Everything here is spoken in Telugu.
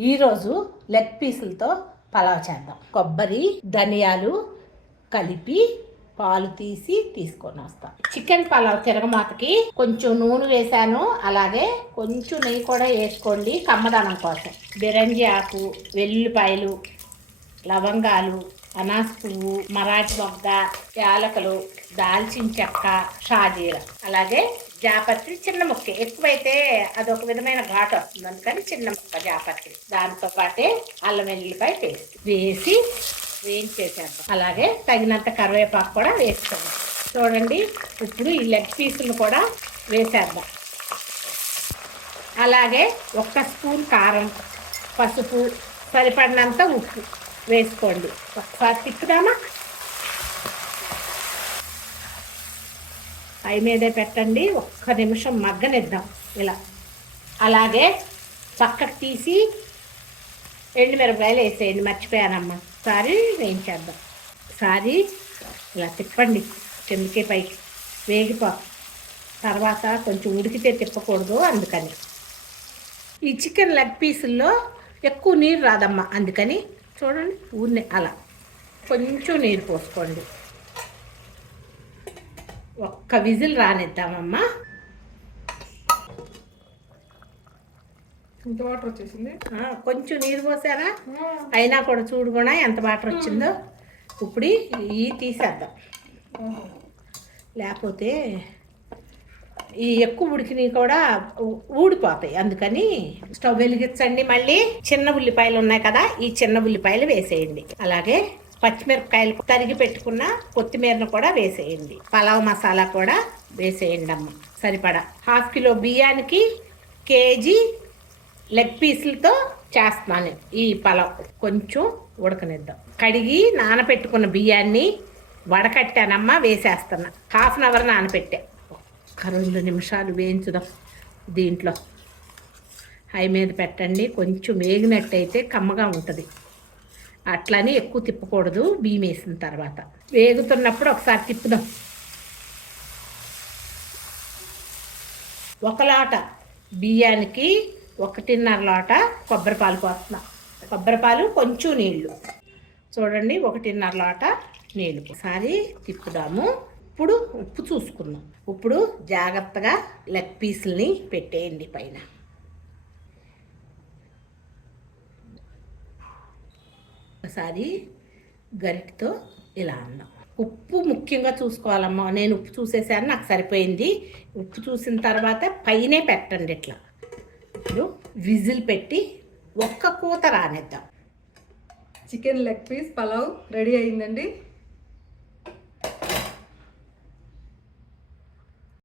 ఈరోజు లెగ్ పీసులతో పలావ్ చేద్దాం. కొబ్బరి ధనియాలు కలిపి పాలు తీసి తీసుకొని వస్తాం. చికెన్ పలావ్ తిరగమాతకి కొంచెం నూనె వేశాను. అలాగే కొంచెం నెయ్యి కూడా వేసుకోండి కమ్మదనం కోసం. బిరంజి ఆకు వెల్లుల్లిపాయలు లవంగాలు అనాస పువ్వు మరాఠీ మొగ్గ యాలకలు దాల్చిన చెక్క షాజీర. అలాగే జాపత్రి చిన్న ముక్క. ఎక్కువైతే అదొక విధమైన ఘాటు వస్తుంది. అందుకని చిన్న ముక్క జాపత్రి. దాంతో పాటే అల్లం వెల్లుల్లిపాయ పేస్ట్ వేసి వేయించేసాను అలాగే తగినంత కరివేపాకు కూడా వేసుకోండి చూడండి ఇప్పుడు ఈ లెగ్ పీసులు కూడా వేసేద్దాం. అలాగే ఒక్క స్పూన్ కారం పసుపు సరిపడినంత ఉప్పు వేసుకోండి. ఒకసారి తిక్కుదామా పై మీదే పెట్టండి ఒక్క నిమిషం మగ్గనిద్దాం. ఇలా. అలాగే పక్కకు తీసి ఎండుమిరపకాయలు వేసేయండి మర్చిపోయానమ్మా. సారీ వేయించేద్దాం. సారీ ఇలా తిప్పండి చెందుకే పైకి. వేగిపో. తర్వాత కొంచెం ఉడికితే తిప్పకూడదు అందుకని. ఈ చికెన్ లెగ్ పీసుల్లో ఎక్కువ నీరు రాదమ్మా అందుకని చూడండి ఊరిని అలా. కొంచెం నీరు పోసుకోండి. ఒక్క విజిల్ రానిద్దామమ్మా. ఇంత వాటర్ వచ్చేసింది? కొంచెం నీరు పోసారా? అయినా కూడా చూడు కూడా ఎంత వాటర్ వచ్చిందో. ఇప్పుడు ఈ తీసేద్దాం. లేకపోతే ఈ ఎక్కువ ఉడికినవి కూడా ఊడిపోతాయి. అందుకని స్టవ్ వెలిగించండి మళ్ళీ. చిన్న ఉల్లిపాయలు ఉన్నాయి కదా ఈ చిన్న ఉల్లిపాయలు వేసేయండి. అలాగే పచ్చిమిరపకాయలు తరిగి పెట్టుకున్న కొత్తిమీరను కూడా వేసేయండి. పలావ్ మసాలా కూడా వేసేయండి అమ్మ. సరిపడా. హాఫ్ కిలో బియ్యానికి కేజీ లెగ్ పీసులతో చేస్తున్నాను ఈ పలావ్. కొంచెం ఉడకనిద్దాం. కడిగి నానబెట్టుకున్న బియ్యాన్ని వడకట్టానమ్మా వేసేస్తున్నా. హాఫ్ అన్ అవర్ నానబెట్టా ఒక్క రెండు నిమిషాలు వేయించుదాం దీంట్లో. హై మీద పెట్టండి. కొంచెం వేగినట్టయితే కమ్మగా ఉంటుంది. అట్లానే ఎక్కువ తిప్పకూడదు బియ్యం వేసిన తర్వాత. వేగుతున్నప్పుడు ఒకసారి తిప్పుదాం. ఒక లోట బియ్యానికి ఒకటిన్నర లోట కొబ్బరి పాలు పోస్తున్నా. కొబ్బరిపాలు కొంచెం నీళ్ళు. చూడండి ఒకటిన్నర లోట నీళ్ళు ఒకసారి తిప్పుదాము. ఇప్పుడు ఉప్పు చూసుకుందాం. ఇప్పుడు జాగ్రత్తగా లెగ్ పీసుల్ని పెట్టేయండి పైన. ఒకసారి గరిటతో ఇలా అన్నాం. ఉప్పు ముఖ్యంగా చూసుకోవాలమ్మా. నేను ఉప్పు చూసేసాను నాకు సరిపోయింది. ఉప్పు చూసిన తర్వాత పైనే పెట్టండి ఇట్లా. ఇప్పుడు విజిల్ పెట్టి ఒక్క కూత రానిద్దాం. Chicken leg piece pulao ready అయిందండి.